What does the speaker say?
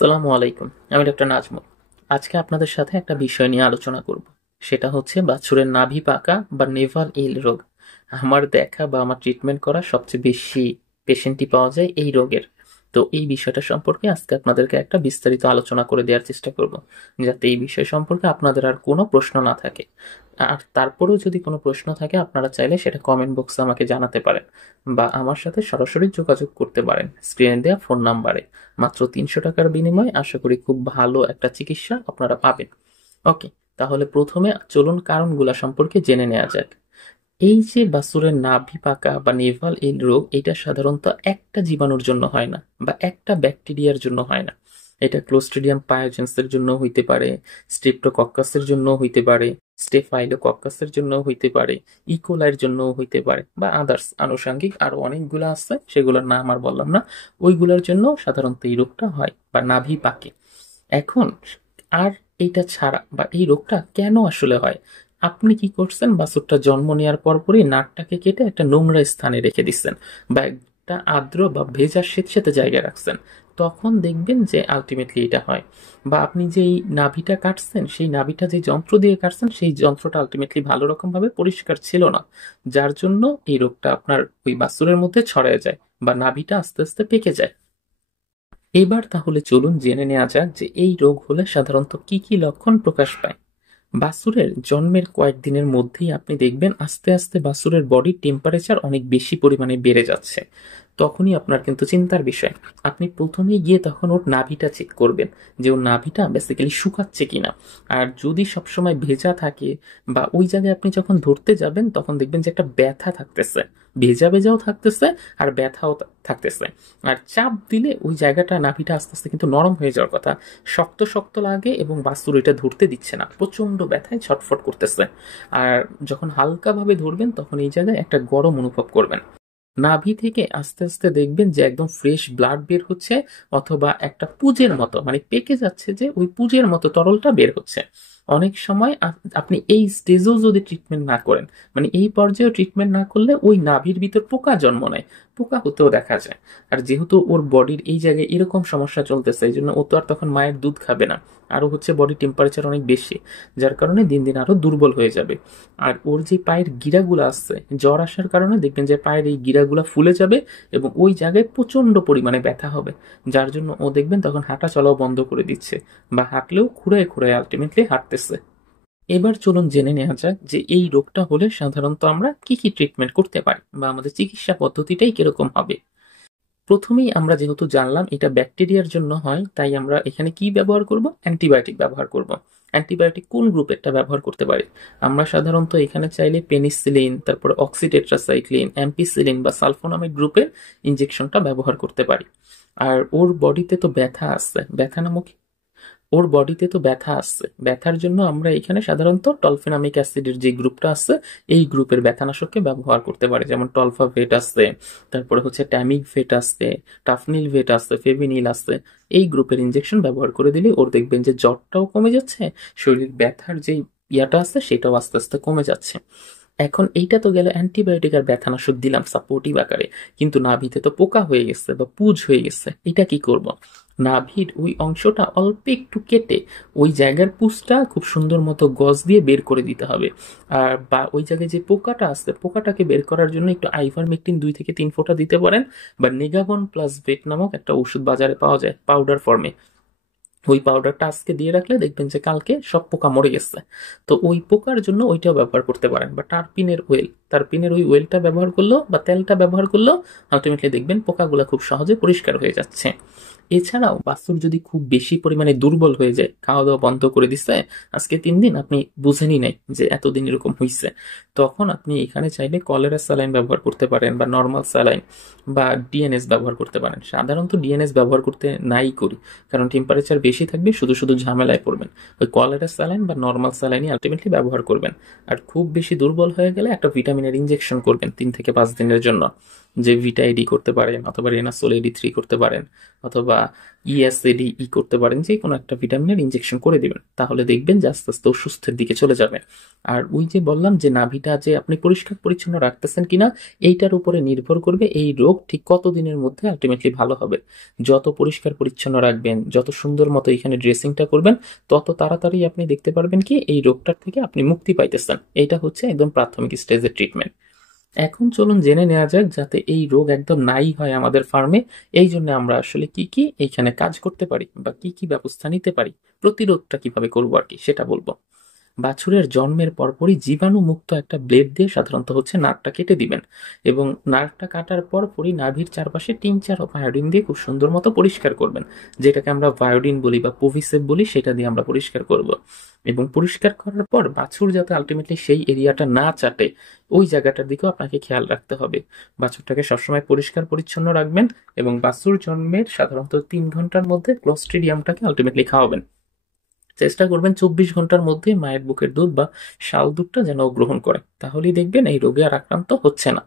আসসালামু আলাইকুম। আমি ডক্টর নাজমুল। আজকে আপনাদের সাথে একটা বিষয় নিয়ে আলোচনা করব। সেটা হচ্ছে বাছুরের নাভি পাকা বা নেভাল ইল রোগ। আমার দেখা বা আমার ট্রিটমেন্ট করা সবচেয়ে বেশি পেশেন্টই পাওয়া যায় এই রোগের। তো এই বিষয়টা সম্পর্কে আজকে আপনাদেরকে একটা বিস্তারিত আলোচনা করে দেওয়ার চেষ্টা করব, যাতে এই বিষয় সম্পর্কে আপনাদের আর কোনো প্রশ্ন না থাকে। আর তারপরেও যদি কোনো প্রশ্ন থাকে আপনারা চাইলে সেটা কমেন্ট বক্সে আমাকে জানাতে পারেন, বা আমার সাথে সরাসরি যোগাযোগ করতে পারেন স্ক্রিনে দেওয়া ফোন নাম্বারে। মাত্র ৩০০ টাকার বিনিময়ে আশা করি খুব ভালো একটা চিকিৎসা আপনারা পাবেন। ওকে, তাহলে প্রথমে চলুন কারণগুলা সম্পর্কে জেনে নেওয়া যাক। এই যে বাছুরের নাভি পাকা বা নেভাল ইল রোগ, এটা সাধারণত একটা জীবাণুর জন্য হয় না বা একটা ব্যাকটেরিয়ার জন্য হয় না। এটা ক্লোস্ট্রিডিয়াম পায়োজেন্সের জন্য হইতে পারে, স্ট্রেপ্টোকক্কাসের জন্য হইতে পারে, স্টেফাইলোকক্কাসের জন্য হইতে পারে, ইকোলাইয়ের জন্য হইতে পারে, বা আদার্স আনুষঙ্গিক আরো অনেকগুলো আছে, সেগুলোর নাম আর বললাম না। ওইগুলোর জন্য সাধারণত এই রোগটা হয় বা নাভি পাকে। এখন আর এইটা ছাড়া বা এই রোগটা কেন আসলে হয়? আপনি কি করছেন, বাছুরটা জন্ম নেওয়ার পরপরই নাকটাকে কেটে একটা নোংরা স্থানে রেখে দিচ্ছেন বা একটা আর্দ্র বা ভেজা স্যাঁতসেঁতে জায়গায় রাখছেন, তখন দেখবেন যে আলটিমেটলি এটা হয়। বা আপনি যেই নাভিটা কাটছেন, সেই নাভিটা যে যন্ত্র দিয়ে কাটছেন, সেই যন্ত্রটা আলটিমেটলি ভালো রকম ভাবে পরিষ্কার ছিল না, যার জন্য এই রোগটা আপনার ওই বাছুরের মধ্যে ছড়ায় যায় বা নাভিটা আস্তে আস্তে পেকে যায়। এবার তাহলে চলুন জেনে নেওয়া যাক যে এই রোগ হলে সাধারণত কি কি লক্ষণ প্রকাশ পায়। বাছুরের জন্মের কয়েকদিনের মধ্যেই আপনি দেখবেন আস্তে আস্তে বাছুরের বডি টেম্পারেচার অনেক বেশি পরিমাণে বেড়ে যাচ্ছে। তখনই আপনার কিন্তু চিন্তার বিষয়। আপনি প্রথমেই গিয়ে তখন ওর নাভিটা চেক করবেন যে ওর নাভিটা বেসিক্যালি শুকাচ্ছে কিনা। আর যদি সবসময় ভেজা থাকে বা ওই জায়গায় আপনি যখন ধরতে যাবেন তখন দেখবেন যে একটা ব্যথা থাকতেছে, ভেজা ভেজাও থাকতেছে আর ব্যথাও থাকতেছে। আর চাপ দিলে ওই জায়গাটা, নাভিটা আস্তে আস্তে কিন্তু নরম হয়ে যাওয়ার কথা, শক্ত শক্ত লাগে এবং বাছুর এটা ধরতে দিচ্ছে না, প্রচন্ড ব্যথায় ছটফট করতেছে। আর যখন হালকাভাবে ধরবেন তখন এই জায়গায় একটা গরম অনুভব করবেন। নাভি থেকে আস্তে আস্তে দেখবেন যে একদম ফ্রেশ ব্লাড বের হচ্ছে, অথবা একটা পুজের মতো, মানে পেকে যাচ্ছে যে ওই পুজের মতো তরলটা বের হচ্ছে। অনেক সময় আপনি এই স্টেজেও যদি ট্রিটমেন্ট না করেন, মানে এই পর্যায়েও ট্রিটমেন্ট না করলে ওই নাভির ভিতর পোকা জন্ম নেয়, পোকা হতেও দেখা যায়। আর যেহেতু ওর বডির এই জায়গায় এরকম সমস্যা চলতেছে, এই জন্য ও তো আর তখন মায়ের দুধ খাবে না, আরো হচ্ছে বডি টেম্পারেচার অনেক বেশি, যার কারণে দিন দিন আরো দুর্বল হয়ে যাবে। আর ওর যে পায়ের গিরাগুলো আছে, জ্বর আসার কারণে দেখবেন যে পায়ের এই গিরাগুলো ফুলে যাবে এবং ওই জায়গায় প্রচন্ড পরিমাণে ব্যথা হবে, যার জন্য ও দেখবেন তখন হাঁটা চলাও বন্ধ করে দিচ্ছে বা হাঁটলেও খুঁড়ায় খুঁড়ায় আলটিমেটলি হাঁটতেছে। এবার চলুন জেনে নেওয়া যাক যে এই রোগটা হলে সাধারণত আমরা কি কি ট্রিটমেন্ট করতে পারি বা আমাদের চিকিৎসা পদ্ধতিটাই কিরকম হবে। প্রথমেই আমরা যেহেতু জানলাম এটা ব্যাকটেরিয়ার জন্য হয়, তাই আমরা এখানে কি ব্যবহার করব? অ্যান্টিবায়োটিক ব্যবহার করব। অ্যান্টিবায়োটিক কোন গ্রুপেরটা ব্যবহার করতে পারি? আমরা সাধারণত এখানে চাইলে পেনিসিলিন, তারপরে অক্সিটেট্রাসাইক্লিন, অ্যাম্পিসিলিন বা সালফোনামেড গ্রুপের ইনজেকশনটা ব্যবহার করতে পারি। আর ওর বডিতে তো ব্যথা আসছে, ব্যথা নামক ওর বডিতে তো ব্যথা আসছে, ব্যথার জন্য আমরা এখানে সাধারণত টলফেনামিক অ্যাসিডের যে গ্রুপটা আছে, এই গ্রুপের ব্যথানাশককে ব্যবহার করতে পারে, যেমন টলফাভেট আছে, তারপরে হচ্ছে ট্যামিক ভেট আছে, টাফনিল ভেট আছে, ফেভিনিল আছে। এই গ্রুপের ইনজেকশন ব্যবহার করে দিলে ওর দেখবেন যে জ্বরটাও কমে যাচ্ছে, শরীর ব্যথার যে ইয়াটা আছে সেটাও আস্তে আস্তে কমে যাচ্ছে। এখন এইটা তো গেল অ্যান্টিবায়োটিক আর ব্যথানাশক দিলাম সাপোর্টিভ আকারে, কিন্তু নাভিতে তো পোকা হয়ে গেছে বা পুজ হয়ে গেছে, এটা কি করব? নাভির ওই অংশটা অল্প একটু কেটে ওই জায়গার পুজটা খুব সুন্দর মতো গজ দিয়ে বের করে দিতে হবে। আর বা ওই জায়গায় যে পোকাটা আছে, পোকাটাকে বের করার জন্য একটু আইভারমেকটিন 2 থেকে 3 ফোঁটা দিতে পারেন, বা নেগাবন প্লাস ভেট নামক একটা ওষুধ বাজারে পাওয়া যায় পাউডার ফর্মে। ওই পাউডারটা আজকে দিয়ে রাখলে দেখবেন যে কালকে সব পোকা মরে গেছে। তো ওই পোকার জন্য ওইটাও ব্যবহার করতে পারেন, বা টারপিনের ওই ওয়েলটা ব্যবহার করলো বা তেলটা ব্যবহার করলো, আলটিমেটলি দেখবেন পোকাগুলো খুব সহজে পরিষ্কার হয়ে যাচ্ছে। এছাড়াও বাছুর যদি খুব বেশি পরিমাণে দুর্বল হয়ে যায়, খাওয়া দাওয়া বন্ধ করে দিচ্ছে আজকে 3 দিন, আপনি বুঝেনই নাই যে এতদিন এরকম হয়েছে, তখন আপনি এখানে চাইলে কলেরা স্যালাইন ব্যবহার করতে পারেন বা নর্মাল স্যালাইন বা ডিএনএস ব্যবহার করতে পারেন। সাধারণত ডিএনএস ব্যবহার করতে নাই করি, কারণ টেম্পারেচার বেশি থাকবে, শুধু শুধু ঝামেলায় পড়বেন। ওই কলেরা স্যালাইন বা নর্মাল স্যালাইনই আলটিমেটলি ব্যবহার করবেন। আর খুব বেশি দুর্বল হয়ে গেলে একটা ভিটামিনের ইনজেকশন করবেন 3 থেকে 5 দিনের জন্য, যে ভিটা এডি করতে পারেন, অথবা রেনাসোল এডি 3 করতে পারেন, অথবা ইএসএডি করতে পারেন, যে কোনো একটা ভিটামিনের ইনজেকশন করে দিবেন। তাহলে দেখবেন যে আস্তে আস্তে অসুস্থের দিকে চলে যাবে। আর ওই যে বললাম যে নাভিটা যে আপনি পরিষ্কার পরিচ্ছন্ন রাখতেছেন কিনা, এইটার উপরে নির্ভর করবে এই রোগ ঠিক কত দিনের মধ্যে আলটিমেটলি ভালো হবে। যত পরিষ্কার পরিচ্ছন্ন রাখবেন, যত সুন্দর মতো এখানে ড্রেসিংটা করবেন, তত তাড়াতাড়ি আপনি দেখতে পারবেন কি এই রোগটার থেকে আপনি মুক্তি পাইতেছেন। এইটা হচ্ছে একদম প্রাথমিক স্টেজের ট্রিটমেন্ট। এখন চলুন জেনে নেওয়া যাক, যাতে এই রোগ একদম নাই হয় আমাদের ফার্মে, এই জন্য আমরা আসলে কি কি এইখানে কাজ করতে পারি বা কি কি ব্যবস্থা নিতে পারি, প্রতিরোধটা কিভাবে করবো আর কি সেটা বলবো। বাছুরের জন্মের পরপরই জীবাণুমুক্ত একটা ব্লেড দিয়ে সাধারণত হচ্ছে নাকটা কেটে দিবেন, এবং নাকটা কাটার পরপরই নাভির চারপাশে টিনচার অফ আয়োডিন দিয়ে খুব সুন্দর মতো পরিষ্কার করবেন, যেটাকে আমরা ভায়োডিন বলি বা পোভিসেপ বলি, সেটা দিয়ে আমরা পরিষ্কার করব। এবং পরিষ্কার করার পর বাছুর যাতে আলটিমেটলি সেই এরিয়াটা না চাটে, ওই জায়গাটার দিকেও আপনাকে খেয়াল রাখতে হবে। বাছুরটাকে সবসময় পরিষ্কার পরিচ্ছন্ন রাখবেন, এবং বাছুর জন্মের সাধারণত 3 ঘন্টার মধ্যে ক্লোস্ট্রিডিয়ামটাকে আলটিমেটলি খাওয়াবেন। চেষ্টা করবেন 24 ঘন্টার মধ্যে মায়ের বুকের দুধ বা শাল দুধটা যেন ও গ্রহণ করে, তাহলেই দেখবেন এই রোগে আর আক্রান্ত হচ্ছে না।